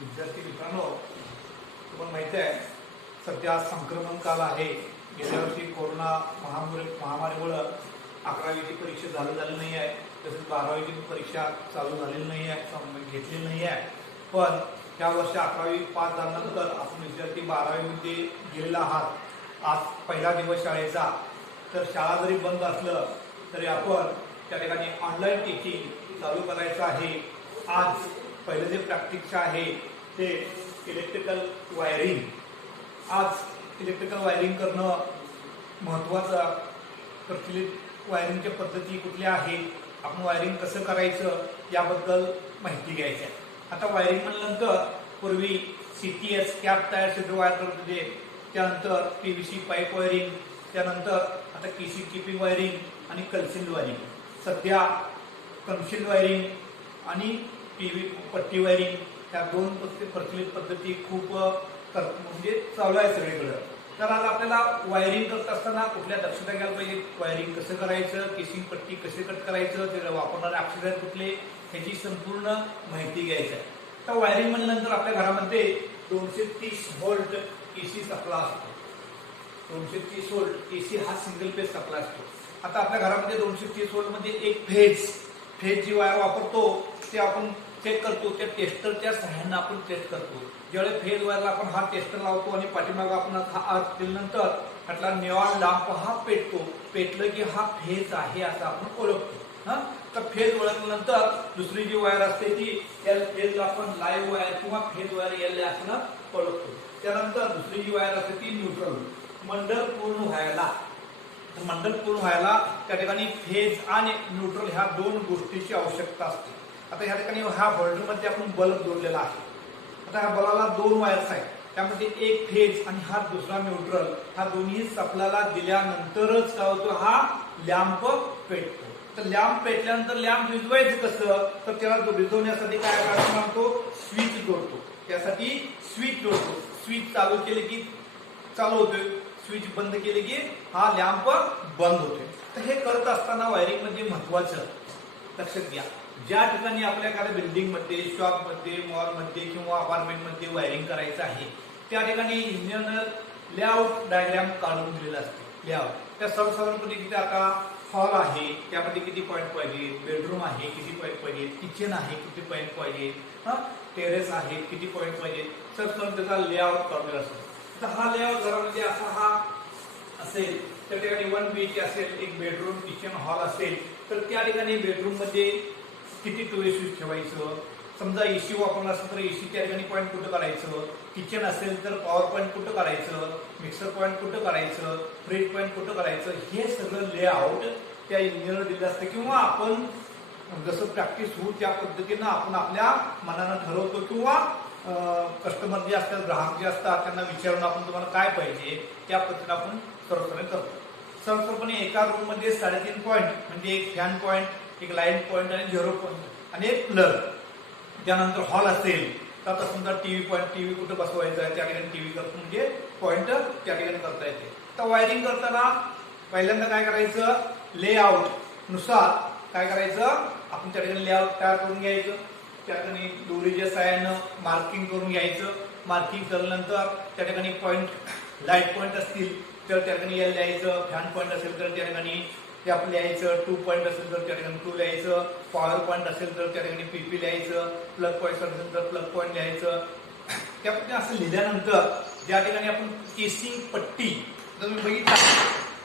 विद्यार्थी मित्रांनो, तुम्हाला माहिती आहे सध्या संक्रमण काल आहे. गेल्या वर्षी कोरोना महामारीमुळे 11वीची परीक्षा झाली नाही आहे, तसेच 12वीची परीक्षा चालू झालेली नाही आहे, घेतलेली नाही आहे. पण या वर्षी 11वी पास झाल्यानंतर आपण विद्यार्थी 12वीमध्ये गेलेला आहात. आज पहिला दिवस शाळेचा, तर शाळा जरी बंद असलं तरी आपण त्या ठिकाणी ऑनलाईन टीचिंग चालू करायचं आहे. आज पहिले जे प्रॅक्टिस आहे ते इलेक्ट्रिकल वायरिंग. आज इलेक्ट्रिकल वायरिंग करणं महत्त्वाचं. प्रचलित वायरिंगच्या पद्धती कुठल्या आहेत, आपण वायरिंग कसं करायचं याबद्दल माहिती घ्यायची आहे. आता वायरिंग म्हणल्यानंतर पूर्वी CTS कॅप टायर छिद्र वायर करत होते, त्यानंतर PVC पाईप वायरिंग, त्यानंतर आता KC कीपिंग वायरिंग आणि कन्सिल्ड वायरिंग. सध्या कन्सिल्ड वायरिंग आणि PV पट्टी वायरिंग ह्या दोन प्रचलित पद्धती खूप म्हणजे चालू आहे सगळीकडे. तर आज आपल्याला वायरिंग करत असताना कुठल्या दक्षता घ्यायला पाहिजे, वायरिंग कसं करायचं, केसिंग पट्टी कसे कट करायचं, त्याला वापरणारे ऑक्सिडाइज कुठले, ह्याची संपूर्ण माहिती घ्यायची आहे. तर वायरिंग म्हणल्यानंतर आपल्या घरामध्ये 230 व्होल्ट AC सप्लाय असतो. 230 व्होल्ट AC हा सिंगल फेज सप्लाय असतो. आता आपल्या घरामध्ये 230 व्होल्ट मध्ये एक फेज जी वायर वापरतो ते आपण चेक करतो. त्या टेस्टरच्या सहाय्याने आपण टेस्ट करतो. ज्यावेळी फेज वायरला आपण हा टेस्टर लावतो आणि पाठीमागे आपण हा आर्क दिल्यानंतर त्यातला निऑन लॅम्प हा पेटतो. पेटलं की हा फेज आहे असं आपण ओळखतो. तर फेज ओळखल्यानंतर दुसरी जी वायर असते ती एल फेजला आपण लाईव्ह वायर किंवा फेज वायर एल असं ओळखतो. त्यानंतर दुसरी जी वायर असते ती न्यूट्रल. मंडल पूर्ण व्हायला त्या ठिकाणी फेज आणि न्यूट्रल ह्या दोन गोष्टीची आवश्यकता असते. आता ह्या ठिकाणी ह्या होल्डरमध्ये आपण बल्ब जोडलेला आहे. आता ह्या बल्बाला दोन वायर्स आहेत, त्यामध्ये एक फेज आणि हा दुसरा न्यूट्रल. ह्या दोन्ही सप्लायला दिल्यानंतरच काय होतं, हा लॅम्प पेटतो. तर लॅम्प पेटल्यानंतर लॅम्प विझवायचं कसं, तर त्याला विझवण्यासाठी काय करायचं म्हणतो, स्विच जोडतो. त्यासाठी स्विच जोडतो. स्विच चालू केले की चालू होतोय, स्विच बंद केले की हा लॅम्प बंद होतोय. तर हे करत असताना वायरिंग मध्ये महत्वाचं लक्षात घ्या, ज्या ठिकाणी आपल्या एखाद्या बिल्डिंग मध्ये, शॉप मध्ये, मॉल मध्ये किंवा अपार्टमेंट मध्ये वायरिंग करायचं आहे, त्या ठिकाणी इंजिनियर लेआउट डायग्राम काढून दिलेला असतो. लेआउट त्या सर्वसाधारणपणे किती, आता हॉल आहे त्यामध्ये किती पॉईंट पाहिजे, बेडरूम आहे किती पॉईंट पाहिजे, किचन आहे किती पॉईंट पाहिजे, टेरेस आहे किती पॉईंट पाहिजे, सर्वसाधारण त्याचा लेआउट काढलेला असतो. तर हा लेआउट घरामध्ये असा हा असेल, त्या ठिकाणी 1 BHK असेल, एक बेडरूम, किचन, हॉल असेल, तर त्या ठिकाणी बेडरूम मध्ये किती टूवे स्विच ठेवायचं. समजा AC वापरणार असेल तर AC त्या ठिकाणी पॉईंट कुठं करायचं, किचन असेल तर पॉवर पॉईंट कुठं करायचं, मिक्सर पॉईंट कुठं करायचं, फ्रीज पॉईंट कुठं करायचं, हे सगळं लेआउट त्या इंजिनियर दिलं असतं. किंवा आपण जसं प्रॅक्टिस होऊ त्या पद्धतीनं आपण आपल्या मनानं ठरवतो. किंवा कस्टमर जे असतात, ग्राहक जे असतात, त्यांना विचारून आपण तुम्हाला काय पाहिजे त्या पद्धतीने आपण सर्वसाधारण करतो. सर्वसाधारणपणे एका रूम मध्ये 3.5 पॉईंट म्हणजे एक फॅन पॉईंट, एक लाईन पॉईंट आणि 0 पॉईंट आणि एक प्लग. त्यानंतर हॉल असेल तर आता समजा टीव्ही पॉईंट, टीव्ही कुठं बसवायचा आहे त्या ठिकाणी टीव्ही करतो म्हणजे पॉईंट त्या ठिकाणी करता येते. तर वायरिंग करताना पहिल्यांदा काय करायचं, लेआउट नुसार काय करायचं, आपण त्या ठिकाणी लेआउट तयार करून घ्यायचं. त्या ठिकाणी दोरीच्या साहाय्यानं मार्किंग करून घ्यायचं. मार्किंग केल्यानंतर त्या ठिकाणी पॉईंट, लाईट पॉईंट असतील तर त्या ठिकाणी L लिहायचं, फॅन पॉईंट असेल तर त्या ठिकाणी ते आपण लिहायचं, 2 पॉईंट असेल तर त्या ठिकाणी 2 लिहायचं, पॉवर पॉईंट असेल तर त्या ठिकाणी PP लिहायचं, प्लग पॉईंट असेल तर प्लग पॉईंट लिहायचं. त्या पद्धतीने असं लिहिल्यानंतर ज्या ठिकाणी आपण केसिंग पट्टी जर मी बघितलं,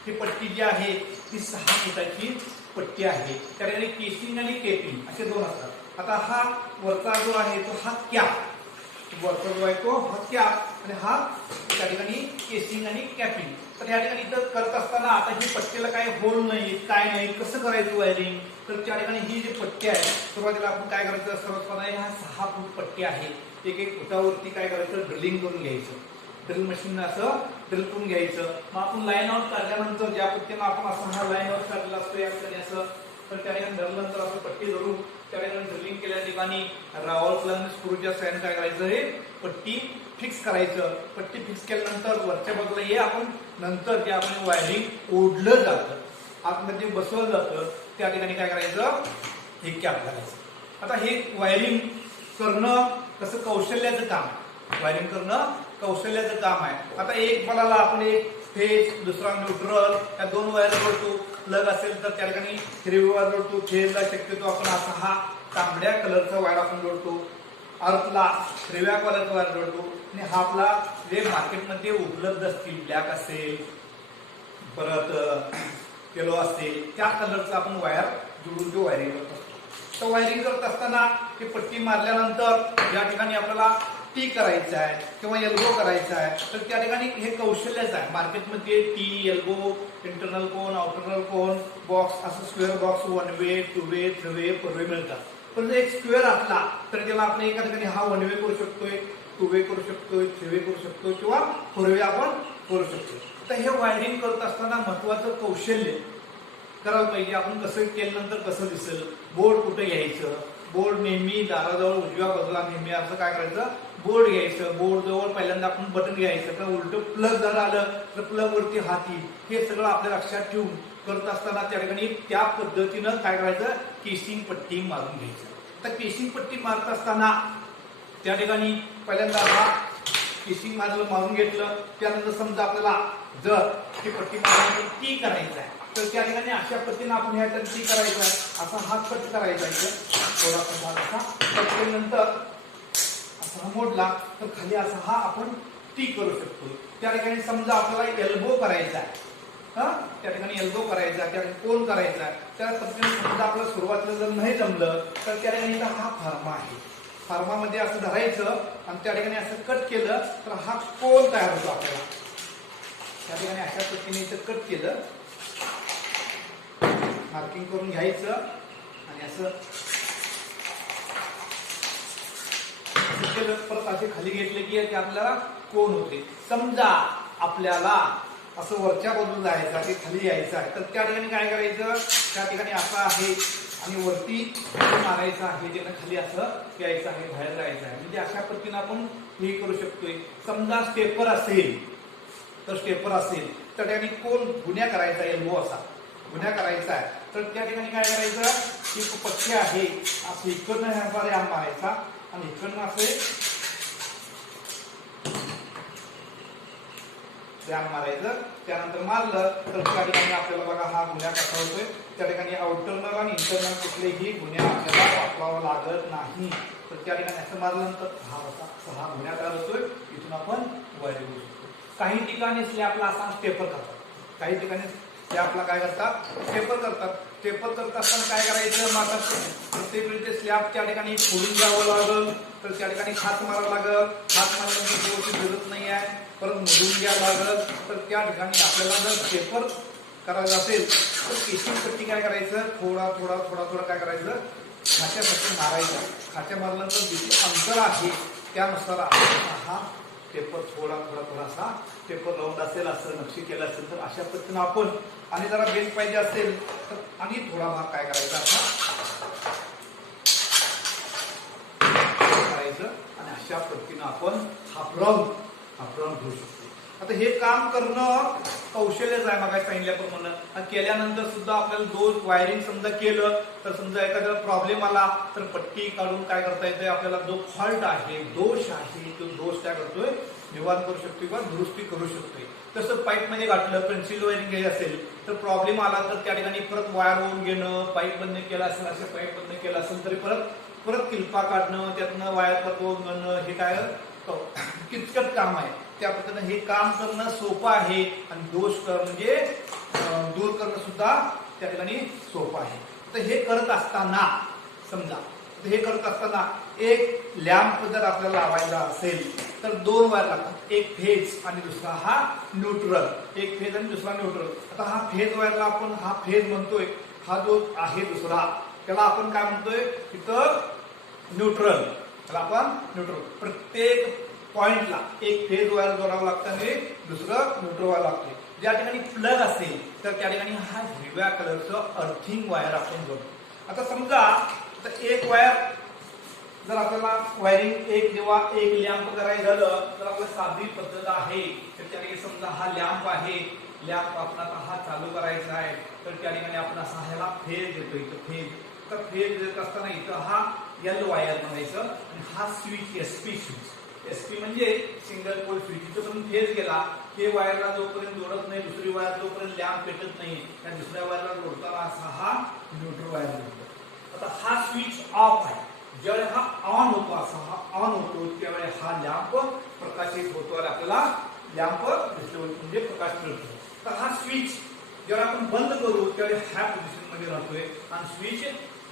ही पट्टी जी आहे ती 6 फुटाची पट्टी आहे. त्या ठिकाणी केसिंग आणि केपिंग असे दोन असतात. आता हा वरचा जो आहे तो हा कॅप, वरचा जो आहे तो हा कॅप आणि हा त्या ठिकाणी केसिंग आणि कॅपिंग. तर या ठिकाणी इथं करत असताना आता ही पट्टीला काही होल नाही, काय नाही, कसं करायचं वायरिंग, तर त्या ठिकाणी ही जी पट्टी आहे सुरुवातीला आपण काय करायचं, सर्वसाधारण हा 6 फूट पट्टी आहे, एक फुटावरती काय करायचं, ड्रिलिंग करून घ्यायचं. ड्रिल मशीन असं ड्रिल करून घ्यायचं. मग आपण लाईन आउट काढल्यानंतर ज्या पट्टीनं आपण असं हा लाईन आउट काढलेला असतो या ठिकाणी असं, तर त्या ठिकाणी धरल्यानंतर असं पट्टी धरून त्या ठिकाणी ड्रिलिंग केल्या ठिकाणी रावल प्लग स्क्रूच्या साह्याने काय करायचं, हे पट्टी फिक्स करायचं. पट्टी फिक्स केल्यानंतर वरच्या बाजूला हे आपण नंतर जे आपण वायरिंग ओढलं जातं, आतमध्ये बसवलं जातं, त्या ठिकाणी काय करायचं, हे कॅप घालायचं. आता हे वायरिंग करणं कसं कौशल्याचं काम आहे, वायरिंग करणं कौशल्याचं काम आहे. आता एक बलाला आपण एक फेज, दुसरा न्यूट्रल, या दोन वायर जोडतो. प्लग असेल तर त्या ठिकाणी हिरवी वायर जोडतो. फेजला शक्यतो आपण असा हा तांबड्या कलरचा वायर आपण जोडतो. अर्थला हिरव्या कलरचा वायर जोडतो. आणि हा आपला जे मार्केटमध्ये उपलब्ध असतील, ब्लॅक असेल, परत येलो असेल, त्या कलरचा आपण वायर जोडून तो वायरिंग करत असतो. तर वायरिंग करत असताना ते पट्टी मारल्यानंतर ज्या ठिकाणी आपल्याला टी करायचं आहे किंवा एल्बो करायचा आहे तर त्या ठिकाणी हे कौशल्यच आहे. मार्केटमध्ये टी, एल्बो, इंटरनल कोन, आउटरनल कोन, बॉक्स, असं स्क्वेअर बॉक्स 1 वे, 2 वे, 3 वे, 4 वे मिळतात. पण जर एक स्क्वेअर असला तर त्याला आपण एका ठिकाणी हा 1 वे करू शकतोय, 2 वे करू शकतोय, 3 वे करू शकतोय किंवा 4 वे आपण करू शकतो. तर हे वायरिंग करत असताना महत्वाचं कौशल्य करायला पाहिजे. आपण कसं केल्यानंतर कसं दिसेल, बोर्ड कुठे घ्यायचं, बोर्ड नेहमी दाराजवळ उजव्या बाजूला नेहमी असं काय करायचं, बोर्ड घ्यायचं. बोर्ड जवळ पहिल्यांदा आपण बटन घ्यायचं, तर उलट प्लग जर आलं तर प्लग वरती हात येईल. हे सगळं आपल्या लक्षात ठेवून करत असताना त्या ठिकाणी त्या पद्धतीनं काय करायचं, केसिंग पट्टी मारून घ्यायचं. तर केसिंग पट्टी मारत असताना त्या ठिकाणी पहिल्यांदा हा केसिंग मारून घेतलं. त्यानंतर समजा आपल्याला जर ही पट्टी मारून टी करायचं आहे तर त्या ठिकाणी अशा पद्धतीने आपण ह्या टी करायचं आहे. असा हा कट करायचा आहे, थोडासा असा कट केल्यानंतर असा हा मोडला तर खाली असा हा आपण टी करू शकतो. त्या ठिकाणी समजा आपल्याला एल्बो करायचा आहे, त्या ठिकाणी एल्बो करायचा, त्या ठिकाणी कोन करायचा, त्या पद्धतीने समजा आपल्याला सुरुवातीला जर नाही जमलं तर त्या ठिकाणी हा फार्मा आहे. फार्मामध्ये असं धरायचं आणि त्या ठिकाणी असं कट केलं तर हा कोन तयार होतो आपल्याला. त्या ठिकाणी अशा पद्धतीने इथं कट केलं, मार्किंग करून घ्यायचं आणि असं केलं परत असे खाली घेतले की आपल्याला कोन होते. समजा आपल्याला असं वरच्या बाजूला जायचं आहे, खाली यायचं आहे तर त्या ठिकाणी काय करायचं, त्या ठिकाणी असं आहे आणि वरती मारायचं आहे, त्याला खाली असं यायचं आहे, बाहेर जायचं आहे. म्हणजे अशा पद्धतीने आपण हे करू शकतोय. समजा स्टेपर असेल तर त्या ठिकाणी कोण गुन्ह्या करायचा, एल्बो असा गुन्ह्या करायचा आहे तर त्या ठिकाणी काय करायचं, एक पट्टी आहे असं इकडनं ह्या याम मारायचा आणि इकडनं असे याम मारायचं. त्यानंतर मारलं तर त्या ठिकाणी आपल्याला बघा हा गुन्हा कसा होतोय. त्या ठिकाणी आउटरनल आणि इंटरनल कुठलेही गुन्हे आपल्याला वापरावा लागत नाही. तर त्या ठिकाणी असं मारल्यानंतर हा गुन्हा तयार होतोय. इथून आपण वायरिंग करू शकतो. काही ठिकाणी स्लॅबला असा स्टेपर करतात, काही ठिकाणी स्लॅबला काय करतात, स्टेपर करतात. स्टेपर करत असताना काय करायचं, मात्र प्रत्येक वेळी ते स्लॅब त्या ठिकाणी फोडून घ्यावं लागल तर त्या ठिकाणी खाच मारावं लागल. खाच मारल्यानंतर व्यवस्थित भिजत नाही आहे, परत मोडून घ्यावं लागल. तर त्या ठिकाणी आपल्याला जर स्टेपर करायचं असेल तर केसिंग पट्टी काय करायचं, थोडा थोडा थोडा थोडा काय करायचं, खाच्यापट्टी मारायचं. खाच्या मारल्यानंतर जिथे अंतर आहे त्यानुसार हा पेपर थोडा थोडा थोडासा पेपर राऊंड असेल, असं नक्षी केलं असेल तर अशा पद्धतीने आपण, आणि जरा बेस पाहिजे असेल तर आणि थोडा भाग काय करायचा असा करायचं आणि अशा पद्धतीने आपण हाफरावून घेऊ शकतो. आता हे काम करणं कौशल्यच आहे. मग सांगितल्याप्रमाणे केल्यानंतर सुद्धा आपल्याला दोन वायरिंग समजा केलं तर समजा एखादा प्रॉब्लेम आला तर पट्टी काढून काय करता येते, आपल्याला जो फॉल्ट आहे, दोष आहे, तो दोष काय करतोय, निवारण करू शकतोय किंवा दुरुस्ती करू शकतोय. तसं पाईप मध्ये घातलं, पेन्सिल वायरिंग घ्यायची असेल तर प्रॉब्लेम आला तर त्या ठिकाणी परत वायर ओढून घेणं, पाईप बंद केला असेल, असे पाईप बंद केला असेल तरी परत किल्पा काढणं, त्यातनं वायर परत ओढणं, हे काय किचकट काम आहे. त्या पद्धतीने हे काम करणं सोपं आहे आणि दोष म्हणजे दूर करणं सुद्धा त्या ठिकाणी सोपं आहे. तर हे करत असताना समजा हे करत असताना एक लॅम्प जर आपल्याला लावायचा असेल तर दोन वायर लागतात, एक फेज आणि दुसरा हा न्यूट्रल. एक फेज आणि दुसरा न्यूट्रल. आता हा फेज वायरला आपण हा फेज म्हणतोय, हा जो आहे दुसरा त्याला आपण काय म्हणतोय, तिथं न्यूट्रल. त्याला आपण न्यूट्रल. प्रत्येक पॉइंटला एक फेज वायर जोडावं लागतं आणि दुसरं न्यूट्रल वायर लागतोय. ज्या ठिकाणी प्लग असेल तर त्या ठिकाणी हा हिरव्या कलरचं अर्थिंग वायर आपण जोडतो. आता समजा एक वायर जर आपल्याला वायरिंग जेव्हा एक लॅम्प करायचं झालं तर आपल्याला साधी पद्धत आहे. तर त्या ठिकाणी समजा हा लॅम्प आहे, लॅम्प आपण आता हा चालू करायचा आहे तर त्या ठिकाणी आपण असा ह्याला फेज देतोय. फेज तर फेज देत असताना इथं हा एल वायर म्हणायचं आणि हा स्विच एसपी स्विच, एसपी म्हणजे सिंगल पोल स्विच. इथं पण फेज गेला हे वायरला जोपर्यंत जोडत नाही, दुसरी वायर जोपर्यंत लॅम्प पेटत नाही, त्या दुसऱ्या वायरला जोडताना असा हा न्यूट्रल वायर जोडतो. आता हा स्विच ऑफ आहे, ज्यावेळी हा ऑन होतो, असा हा ऑन होतो त्यावेळी हा लॅम्प प्रकाशित होतो आणि आपल्याला लॅम्प म्हणजे प्रकाश मिळतो. तर हा स्विच जेव्हा आपण बंद करू त्यावेळी ह्या पोझिशन मध्ये राहतोय आणि स्विच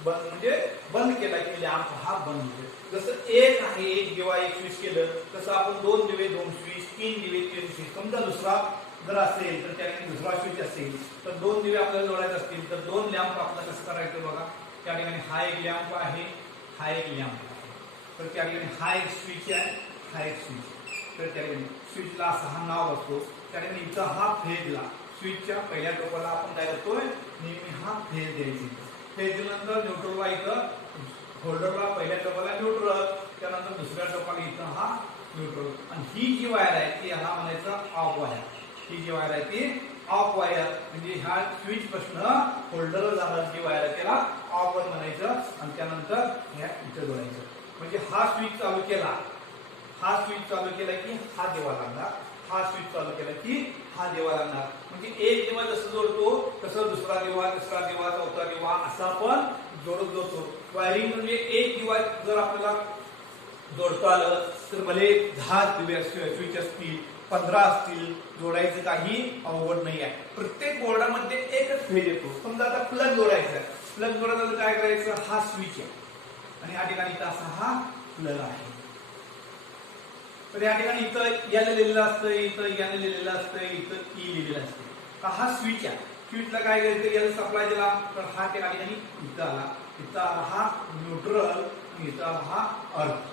म्हणजे बंद केला की लॅम्प हा बंद होतोय. जसं एक आहे, एक जेव्हा एक स्विच केलं तसं आपण दोन दिवे दोन स्विच, तीन दिवे तीन स्विच. समजा दुसरा जर असेल तर त्याने दुसरा स्विच असेल तर दोन दिवे आपल्याला जोडायचे असतील तर दोन लॅम्प आपल्याला कसं करायचं बघा. त्या ठिकाणी हा एक लॅम्प आहे, हा एक लॅम्प आहे, तर त्या ठिकाणी हा एक स्विच आहे, हा एक स्विच. तर त्या ठिकाणी स्विचला असा हा नाव असतो. त्या ठिकाणी इथं हा फेजला स्विचच्या पहिल्या टोकाला आपण काय करतोय नेहमी हा फेज द्यायचा. फेज दिल्यानंतर न्यूट्रलला इथं होल्डरला पहिल्या टोकाला न्यूट्रल, त्यानंतर दुसऱ्या टोकाला इथं हा न्यूट्रल आणि ही जी वायर आहे ती ह्याला म्हणायचं ऑफ वायर. ही जी वायर आहे ती ऑफ वायर म्हणजे ह्या स्विच पासून होल्डर जाणार जी वायर आहे त्याला ऑफ वायर म्हणायचं आणि त्यानंतर ह्या इथं जोडायचं. म्हणजे हा स्विच चालू केला, हा स्विच चालू केला की हा देवा लागणार, हा स्विच चालू केला की हा देवा लागणार. म्हणजे एक दिवा जसं जोडतो तसं दुसरा दिवा, तिसरा दिवा, चौथा दिवा असा आपण जोडत जातो. वायरिंग म्हणजे एक दिवा जर आपल्याला जोडता आलं तर भले 10 दिवे स्विच असतील, 15 असतील, जोडायचं काही अवघड नाही आहे. प्रत्येक बोर्डामध्ये एकच फेज येतो. समजा आता प्लग जोडायचा आहे, प्लग जोडायचं तर काय करायचं, हा स्विच आहे आणि या ठिकाणी असा हा प्लग आहे. तर या ठिकाणी इथं एल लिहिलेलं असतं, इथं एन लिहिलेलं असतं, इथं ई लिहिलेलं असतं. तर हा स्विच आहे, स्विचला काय करायचं, एल सप्लाय दिला तर हा त्या ठिकाणी इथं आला, इथं आला हा न्यूट्रल, इथं आला हा अर्थ.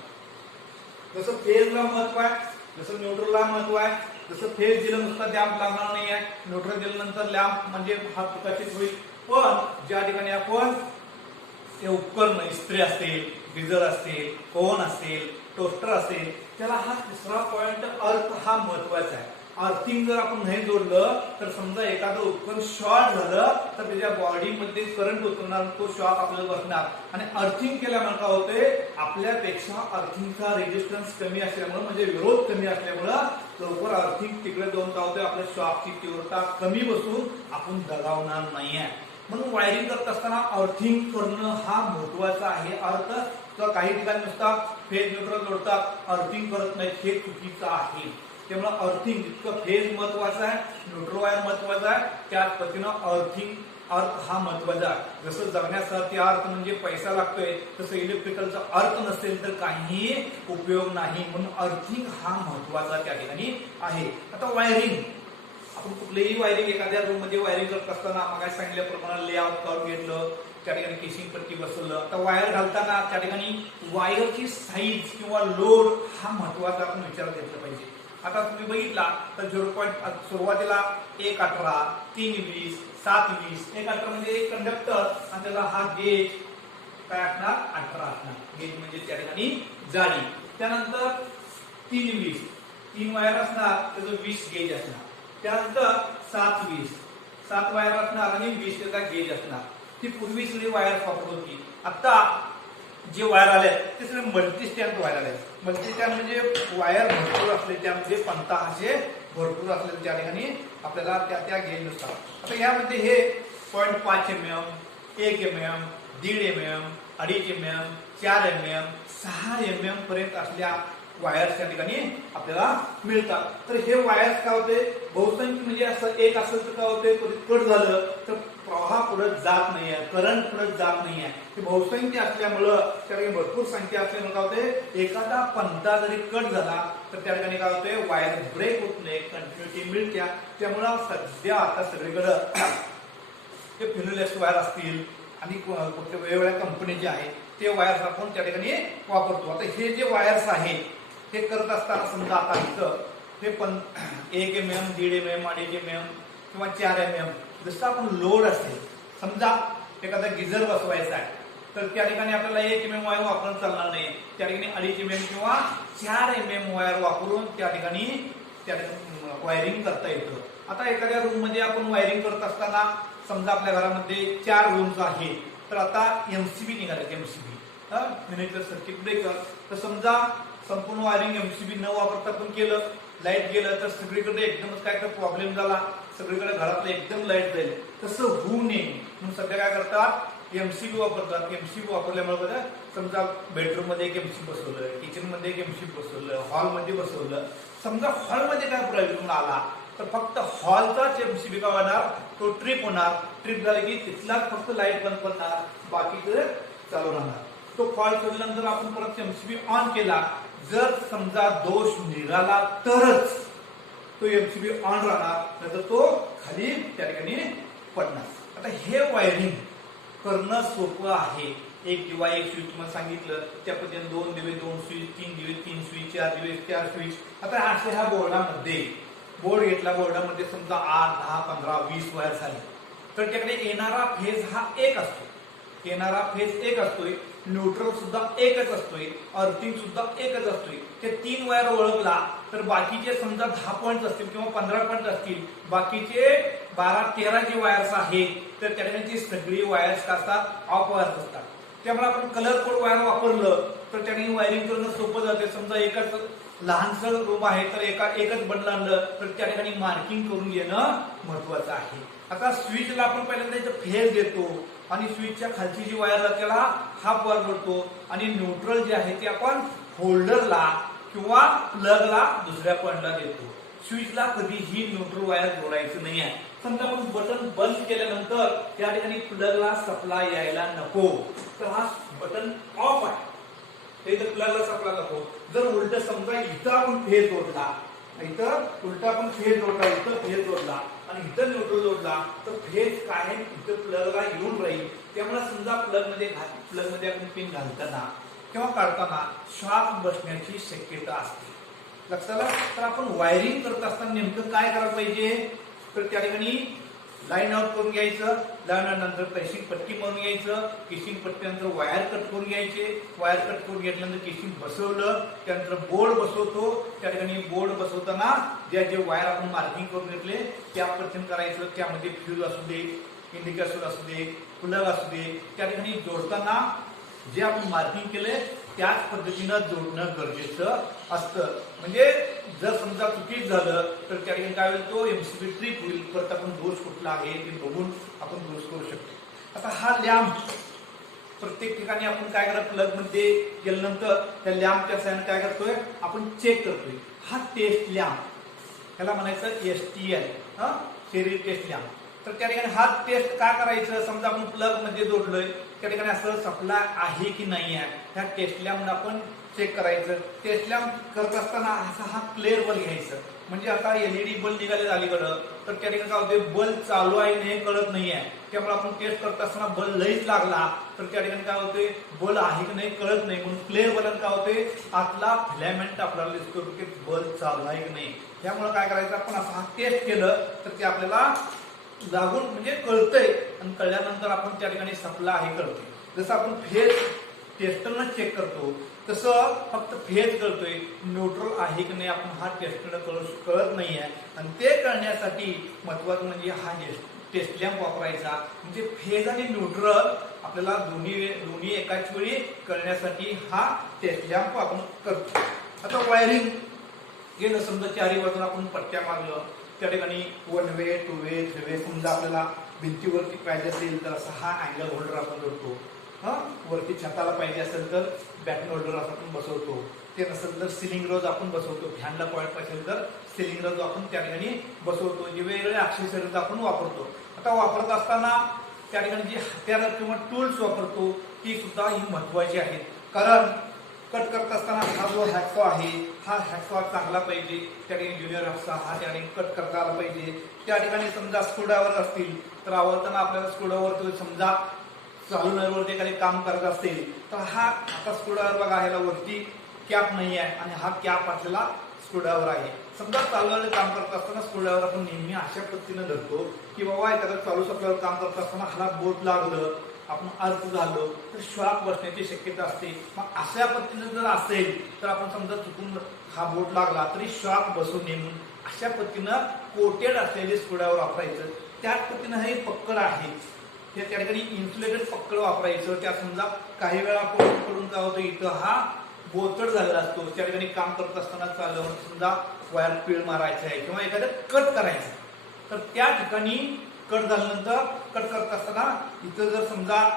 जसं फेजला महत्व आहे, जसं न्यूट्रलला महत्व आहे, जसं फेज दिलं नुसता लॅम्प लागणार नाही आहे, न्यूट्रल दिल्यानंतर लॅम्प म्हणजे हा प्रकाशित होईल. पण ज्या ठिकाणी आपण हे उपकरण इस्त्री असेल, गिझर असेल, ओव्हन असेल, टोस्टर असेल, त्याला हा तिसरा पॉइंट अर्थ हा महत्वाचा आहे. अर्थिंग जर आपण नाही जोडलं तर समजा एखादं उपकरण शॉर्ट झालं तर त्याच्या बॉडीमध्ये करंट उतरणार, तो शॉक आपल्याला बसणार आणि अर्थिंग केल्यामुळे काय होतंय, आपल्यापेक्षा अर्थिंगचा रेजिस्टन्स कमी असल्यामुळे म्हणजे विरोध कमी असल्यामुळे लवकर अर्थिंग तिकडे जाऊन काय होतंय, आपल्या शॉकची तीव्रता कमी बसून आपण दगावणार नाहीये. म्हणून वायरिंग करत असताना अर्थिंग करणं हा महत्वाचा आहे. अर्थ तर काही ठिकाणी नुसता फेज न्यूट्रल जोडतात, अर्थिंग करत नाही, हे चुकीचं आहे. त्यामुळे अर्थिंग जितकं फेज महत्वाचा आहे, न्यूट्रल वायर महत्वाचा आहे, त्याच पद्धतीनं अर्थिंग अर्थ हा महत्वाचा आहे. जसं जगण्यासाठी अर्थ म्हणजे पैसा लागतोय तसं इलेक्ट्रिकलचा अर्थ नसेल तर काही उपयोग नाही. म्हणून अर्थिंग हा महत्वाचा त्या ठिकाणी आहे. आता वायरिंग, आपण कुठलीही वायरिंग एखाद्या रूम मध्ये वायरिंग करत असताना मग सांगितल्याप्रमाणे लेआउट करून घेतलं, त्या ठिकाणी केसिंग पट्टी बसवलं. आता वायर घालताना त्या ठिकाणी वायरची साईज किंवा लोड हा महत्वाचा आपण विचारात घेतला पाहिजे. आता तुम्ही बघितला तर 0. सुरुवातीला 1.18, 3.20, 7.20. 1.18 म्हणजे एक कंडक्टर आणि त्याला हा गेज काय असणार, 18 असणार. गेज म्हणजे त्या ठिकाणी जाडी. त्यानंतर 3.20, 3 वायर असणार, त्याचं 20 गेज असणार. त्यानंतर 7.20, 7 वायर असणार आणि 20 त्याचा गेज असणार. ती पूर्वी सगळी वायर वापरत होती. आता जे वायर आले ते सगळे मल्टी स्टँड वायर आले. मल्टी स्टँड म्हणजे वायर भरपूर असले, त्यामध्ये पंता असे भरपूर असले त्या ठिकाणी आपल्याला त्या गेज नसतात. आता यामध्ये हे 0.5 mm, 1 mm, 1.5 mm, 2.5 mm, 4 mm, 6 mm पर्यंत असल्या वायर्स त्या ठिकाणी आपल्याला मिळतात. तर हे वायर्स काय होते, बहुसंख्य म्हणजे असं एक असेल तर काय होते, कट झालं तर प्रवाह पुढे जात नाहीये, करंट पुढे जात नाहीये. ते बहुसंख्य असल्यामुळं त्या ठिकाणी भरपूर संख्या असल्यामुळे काय होते, एखादा पंथा जरी कट झाला तर त्या ठिकाणी काय होते, वायर ब्रेक होत नाही, कंटिन्युटी मिळते. त्यामुळं सध्या आता सगळीकडे ते फिनोलेक्स वायर असतील आणि कुठल्या वेगवेगळ्या कंपनीचे आहेत ते वायर्स आपण त्या ठिकाणी वापरतो. आता हे जे वायर्स आहेत हे करत असताना समजा आता इथं हे पण 1 mm, 1.5 mm, 2.5 mm किंवा 4 mm जसं आपण लोड असेल, समजा एखादा गिझर बसवायचा आहे तर त्या ठिकाणी आपल्याला 1 mm वायर वापरून चालणार नाही, त्या ठिकाणी 2.5 mm किंवा 4 mm वायर वापरून त्या ठिकाणी वायरिंग करता येतं. आता एखाद्या रूम मध्ये आपण वायरिंग करत असताना समजा आपल्या घरामध्ये 4 रूम्स आहेत, तर आता एमसीबी निघाले, एमसीबी मिनिएचर सर्किट ब्रेकर. तर समजा संपूर्ण वायरिंग एमसीबी न वापरता पण केलं, लाईट गेलं तर सगळीकडे एकदमच काय तर प्रॉब्लेम झाला, सगळीकडे घरातलं एकदम लाईट जाईल, तसं होऊ नये म्हणून सध्या काय करतात एमसीबी वापरतात. एमसीबी वापरल्यामुळे समजा बेडरूम मध्ये एक एमसीबी बसवलं, किचन मध्ये एक एमसीबी बसवलं, हॉलमध्ये बसवलं. समजा हॉलमध्ये काय प्रॉब्लेम आला तर फक्त हॉलचाच एमसीबी काय होणार, तो ट्रिप होणार. ट्रिप झाले की तिथलाच फक्त लाईट बंद पडणार, बाकीचं चालू राहणार. तो फॉल्ट सोडल्यानंतर आपण परत एमसीबी ऑन केला, जर समजा दोष निघाला तरच तो एमसीबी ऑन राहणार, नाहीतर तो खाली त्या ठिकाणी पडणार. आता हे वायरिंग करणं सोपं आहे. एक दिवा एक स्विच तुम्हाला सांगितलं, त्या पद्धतीने 2 दिवे 2 स्विच, 3 दिवे 3 स्विच, 4 दिवे 4 स्विच. आता असे ह्या बोर्डामध्ये बोर्ड घेतला, बोर्डामध्ये समजा 8 10 15 20 वायर झाले, तर त्याकडे येणारा फेज हा एक असतो, येणारा फेज एक असतोय, न्यूट्रल सुद्धा एकच असतोय, अर्थिंग सुद्धा एकच असतोय. ते 3 वायर ओळखला तर बाकीचे समजा 10 पॉईंट असतील किंवा 15 पॉईंट असतील, बाकीचे 12-13 जे वायर्स आहेत तर त्या ठिकाणी सगळी वायर्स काय असतात, ऑफ वायर्स असतात. त्यामुळे आपण कलर कोड वायर वापरलं तर त्या ठिकाणी वायरिंग करणं सोपं जाते. समजा एकच लहानसं रूम आहे तर एकच बंडल आणलं तर त्या ठिकाणी मार्किंग करून घेणं महत्वाचं आहे. आता स्विचला आपण पहिल्यांदा इथं फेज देतो आणि स्विचच्या खालची जी वायर त्याला हाफ वायर जोडतो आणि न्यूट्रल जे आहे ते आपण होल्डरला किंवा प्लगला दुसऱ्या पॉइंटला देतो. स्विचला कधीही न्यूट्रल वायर जोडायचं नाही आहे. समजा आपण बटन बंद केल्यानंतर त्या ठिकाणी प्लगला सप्लाय यायला नको, तर हा बटन ऑफ आहे, इथं प्लगला सप्लाय नको. जर उलट समजा इथं आपण फेज जोडला, इथं उलट आपण फेज जोडला, इथं फेज जोडला आणि इथं न्यूट्रल जोडला तर फेज काय इथं प्लगला येऊन राहील. त्यामुळे समजा प्लग मध्ये आपण पिन घालताना किंवा काढताना शॉक बसण्याची शक्यता असते. लक्षात. तर आपण वायरिंग करत असताना नेमकं काय करायला पाहिजे, तर त्या ठिकाणी लाईन आउट करून घ्यायचं, लाईन आउट नंतर केसिंग पट्टी मारून घ्यायचं, केसिंग पट्टीनंतर वायर कट करून घ्यायचे, वायर कट करून घेतल्यानंतर केसिंग बसवलं, त्यानंतर बोर्ड बसवतो. त्या ठिकाणी बोर्ड बसवताना जे वायर आपण मार्किंग करून घेतले त्या पद्धतीने करायचं. त्यामध्ये फ्यूज असू दे, इंडिकेटर असू दे, प्लग असू दे, त्या ठिकाणी जोडताना जे आपण मार्किंग केले त्याच पद्धतीनं जोडणं गरजेचं असतं. म्हणजे जर समजा चुकीच झालं तर त्या ठिकाणी काय होईल, तो एमसीबी ट्रिप होईल. परत आपण दोष कुठला आहे ते बघून आपण दोष करू शकतो. आता हा लॅम्प प्रत्येक ठिकाणी आपण काय करत, प्लग मध्ये गेल्यानंतर त्या लॅम्पच्या साह्याने काय करतोय, आपण चेक करतोय. हा टेस्ट लॅम्प, त्याला म्हणायचं STL, सिरीज टेस्ट लॅम्प. तर त्या ठिकाणी हा टेस्ट काय करायचं, समजा आपण प्लग मध्ये जोडलोय, त्या ठिकाणी असं सप्लाय आहे की नाही आहे, ह्या टेस्ट लॅम्प आपण चेक करायचं. टेस्ट लॅम्प करत असताना असा हा क्लिअर बल्ब घ्यायचं. म्हणजे आता LED बल्ब निघाले अलीकडं, तर त्या ठिकाणी काय होते, बल्ब चालू आहे हे कळत नाही आहे. त्यामुळे आपण टेस्ट करत असताना बल्ब लईच लागला तर त्या ठिकाणी काय होते, बल्ब आहे की नाही कळत नाही. म्हणून क्लिअर बल्ब काय होते, आतला फिलामेंट आपल्याला दिसतो की बल्ब चालू आहे की नाही. त्यामुळे काय करायचं, आपण असं हा टेस्ट केलं तर ते आपल्याला लागून म्हणजे कळतंय आणि कळल्यानंतर आपण त्या ठिकाणी सप्लाय आहे कळते. जसं आपण फेज टेस्टरनं चेक करतो तसं फक्त फेज करतोय, न्यूट्रल आहे की नाही आपण हा टेस्टरनं कळत नाही आहे. आणि ते कळण्यासाठी महत्वाचं म्हणजे हा टेस्ट लॅम्प वापरायचा. म्हणजे फेज आणि न्यूट्रल आपल्याला दोन्ही एकाच वेळी कळण्यासाठी हा टेस्ट लॅम्प आपण करतो. आता वायरिंग गेलं, समजा चारी बाजूला आपण पट्ट्या मारलं, त्या ठिकाणी 1 वे 2 वे 3 वे, समजा आपल्याला भिंतीवरती पाहिजे असेल तर असा हा अँगल होल्डर आपण जोडतो. वरती छताला पाहिजे असेल तर बॅटन होल्डर असं आपण बसवतो. ते नसेल तर सिलिंग रोज आपण बसवतो. फॅनला पॉईंट असेल तर सिलिंग रोज आपण त्या ठिकाणी बसवतो. जे वेगवेगळे ॲक्सेसरीज आपण वापरतो. आता वापरत असताना त्या ठिकाणी जी हत्यारं किंवा टूल्स वापरतो ती सुद्धा ही महत्वाची आहेत. कारण कट करत असताना हा जो हॅकसॉ आहे हा हॅकसॉ चांगला पाहिजे. त्या ठिकाणी ज्युनियर हॅकसॉ हा त्या ठिकाणी कट करता आला पाहिजे. त्या ठिकाणी समजा स्क्रूड्रायव्हर असतील तर आवडताना आपल्याला स्क्रूड्रायव्हर समजा चालू नळवरती एखादी काम करत असेल तर हा आता स्क्रूड्रायव्हर बघा, ह्याला वरती कॅप नाही आहे आणि हा कॅप असलेला स्क्रूड्रायव्हर आहे. समजा चालू काम करत असताना स्क्रूड्रायव्हर आपण नेहमी अशा पद्धतीने धरतो की बाबा एखादा चालू सप्लायवर काम करत असताना ह्याला बोट लागलं, आपण अर्थ झालो तर शॉक बसण्याची शक्यता असते. मग अशा पद्धतीने जर असेल तर आपण समजा चुकून हा बोट लागला तरी शॉक बसू नये म्हणून अशा पद्धतीनं कोटेड असलेले स्क्रूड्रायव्हर वापरायचं. त्याच पद्धतीनं हे पक्कड आहे. त्या ठिकाणी इन्सुलेटेड पक्कड वापरायचं. त्या समजा काही वेळा पकडून काय होतं, इथं हा बोचड झालेला असतो, त्या ठिकाणी काम करत असताना चाललं समजा वायर पीळ मारायचं आहे किंवा एखादं कट करायचं, तर त्या ठिकाणी कट झाल्यानंतर कट करत असताना इथं जर समजा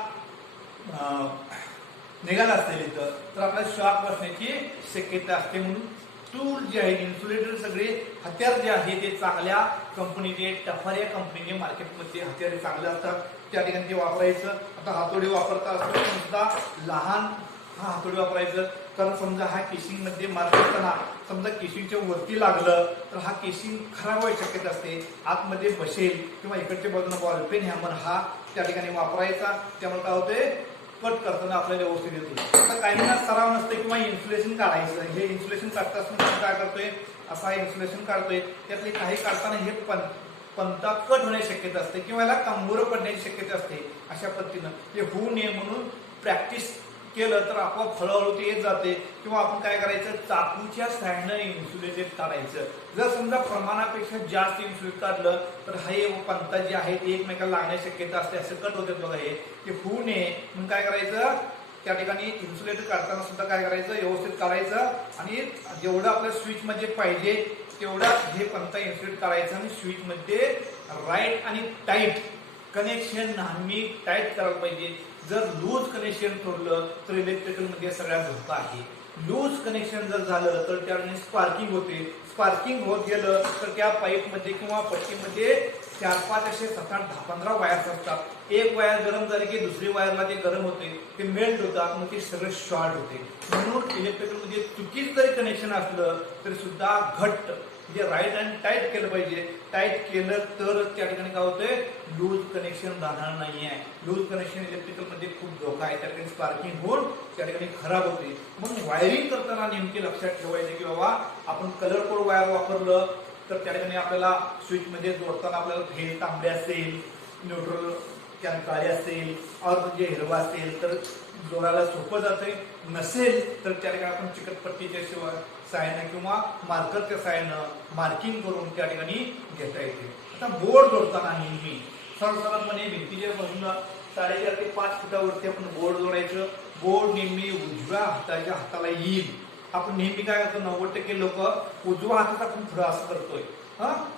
निघाला असेल इथं, तर आपल्याला शॉक बसण्याची शक्यता असते. म्हणून टूल जे आहे, इन्सुलेटर सगळे हत्यार जे आहे ते चांगल्या कंपनीचे, टफारिया कंपनीचे मार्केटमध्ये हत्यारे चांगले असतात, त्या ठिकाणी ते वापरायचं. आता हातोडी वापरता असताना सुद्धा लहान हा हातोडी वापरायचं, कारण समजा हा केसिंग मध्ये मारत असताना समजा केसिंगच्या वरती लागलं तर हा केसिंग खराब व्हायची शक्यता असते, आतमध्ये बसेल किंवा इकडच्या बाजूने बॉलपेन हॅमर हा त्या ठिकाणी वापरायचा. त्यामुळे काय होते, कट करताना आपल्याला व्यवस्थित येतो. आता काहींना सराव नसते किंवा इन्सुलेशन काढायचं, हे इन्सुलेशन काढता असताना काय करतोय, असा इन्सुलेशन काढतोय, त्यातले काही काढताना हे पंता कट होण्याची शक्यता असते किंवा याला कंबोर पडण्याची शक्यता असते. अशा पद्धतीनं हे होऊ नये म्हणून प्रॅक्टिस केलं तर आपोआप हळूहळू ते येत जाते. किंवा आपण काय करायचं, चाकूच्या साईडनं इन्सुलेटेड काढायचं. जर समजा प्रमाणापेक्षा जास्त इन्सुलेट काढलं तर हे पंता जे आहे ते एकमेकाला लागण्याची शक्यता असते, असं कट होते बघा. हे होऊ नये म्हणून काय करायचं, त्या ठिकाणी इन्सुलेटर काढताना सुद्धा काय करायचं, व्यवस्थित काढायचं आणि जेवढं आपल्या स्विच मध्ये पाहिजे तेवढा हे पंता इन्सुलेट काढायचं आणि स्विच मध्ये राईट आणि टाईट कनेक्शन नेहमी टाईट करायला पाहिजे. जर लूज कनेक्शन ठेवलं तर इलेक्ट्रिकल मध्ये सगळ्यात धोका आहे. लूज कनेक्शन जर झालं तर त्याने स्पार्किंग होते, स्पार्किंग होत गेलं तर त्या पाईप मध्ये किंवा पट्टीमध्ये 4-5 असे 7-8 10-15 वायर्स असतात. एक वायर गरम झाली की दुसरी वायरला ते गरम होते, ते मेल्ट होतात, मग ते सगळं शॉर्ट होते. म्हणून इलेक्ट्रिकल मध्ये चुकीचं जरी कनेक्शन असलं तरी सुद्धा घट्ट म्हणजे राईट अँड टाईट केलं पाहिजे. टाईट केलं तर त्या ठिकाणी काय होतंय, लूज कनेक्शन राहणार नाहीये. लूज कनेक्शन इलेक्ट्रिकल मध्ये खूप धोका आहे, त्या ठिकाणी स्पार्किंग होऊन त्या ठिकाणी खराब होते. म्हणून वायरिंग करताना नेमके लक्षात ठेवायचे की बाबा आपण कलर कोड वायर वापरलं तर त्या ठिकाणी आपल्याला स्विच मध्ये जोडताना आपल्याला फेज तांबडे असेल, न्यूट्रल काळे असेल और म्हणजे हिरवा असेल तर जोडायला सोपं जाते. नसेल तर त्या ठिकाणी आपण चिकटपट्टीच्या साहाय्याने किंवा मार्करच्या साहाय्यानं मार्किंग करून त्या ठिकाणी घेता येते. आता बोर्ड जोडताना नेहमी सर्वसाधारणपणे भिंतीच्या बाजूला 4.5 ते 5 फुटावरती आपण बोर्ड जोडायचं. बोर्ड नेहमी उजव्या हाताच्या हाताला येईल. आपण नेहमी काय करतो, 90% लोक उजव्या हाताचा आपण पुढे असं करतोय.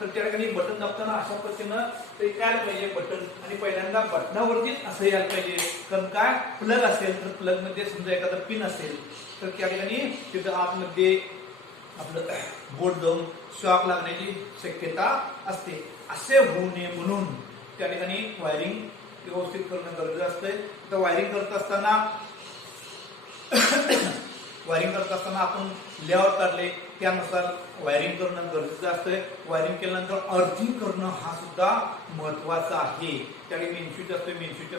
तर त्या ठिकाणी बटन दाबताना अशा पद्धतीनं ते यायला पाहिजे बटन, आणि पहिल्यांदा बटनावरतीच असं यायला पाहिजे. कारण काय, प्लग असेल तर प्लग मध्ये समजा एखादा पिन असेल तर त्या ठिकाणी तिथं आतमध्ये आपलं बोर्ड जाऊन शॉक लागण्याची शक्यता असते. असे होऊ नये म्हणून त्या ठिकाणी वायरिंग व्यवस्थित करणं गरजेचं असते. तर वायरिंग करत असताना आपण लेआउट काढले त्यानुसार वायरिंग करणं गरजेचं असतंय. वायरिंग केल्यानंतर अर्थिंग करणं हा सुद्धा महत्वाचा आहे. त्यावेळी मेन स्विच असते, मेन स्विच